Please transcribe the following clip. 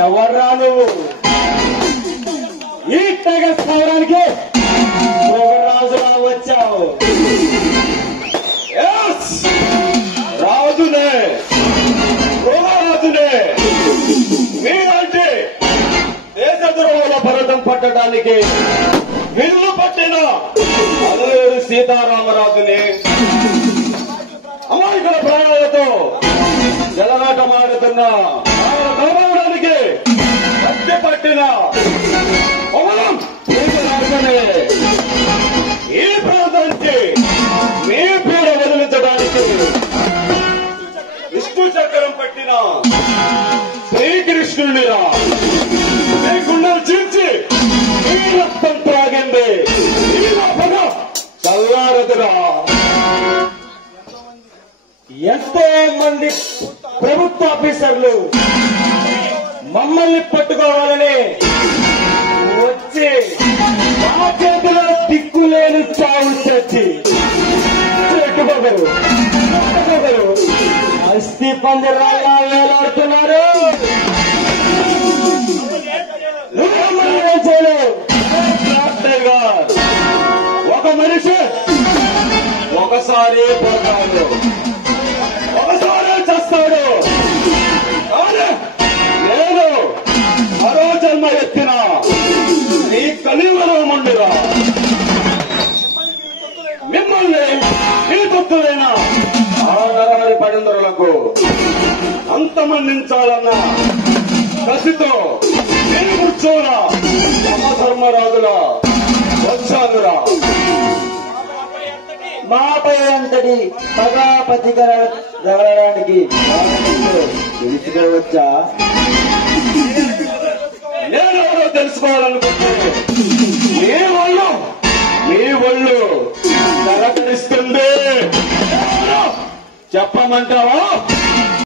ఎవర్రా నువ్వు? ఈ తెగ స్థావరానికి రాజుగా వచ్చావు. రాజునే, రాజునే. మీరంటే దేశద్రోహుల భరతం పట్టడానికి విల్లు పట్టిన అల్లూరి సీతారామరాజుని అమాయకుల ప్రాణాలతో జలనాటమాడుతున్న గౌరవానికి మధ్య పట్టిన ఈ ప్రాంతానికి మీ పీడ వదిలించడానికి విష్ణు చక్రం పట్టిన శ్రీకృష్ణుడిరా మీ గుండెలు చీల్చి ఈ రక్తం త్రాగింది. ఈ పగ చల్లారదురా. ఎంతో మంది ప్రభుత్వ ఆఫీసర్లు మమ్మల్ని పట్టుకోవాలని వచ్చి మా చేతిలో దిక్కులేని చావు చచ్చి చెట్టుకోగరు అస్థి పందిరాలా వేలాడుతున్నారు. ఒక మనిషి ఒకసారి పోతాడు, ఒకసారి చేస్తాడు. నేను మరో జన్మ ఎత్తిన నీ కలివరముండురా. మిమ్మల్ని మీ తొత్తులైన ఆ నరారి పడిందరులకు అంతమందించాలన్న కసితో నేను కూర్చోరా యమధర్మరాజులా వచ్చానురా. మాపై అంతటి పగాపతి జగడానికి తెలుసుకోవచ్చా? నేనెవరో తెలుసుకోవాలనుకుంటే మీ ఒళ్ళు తెరకరిస్తుంది. చెప్పమంటావా?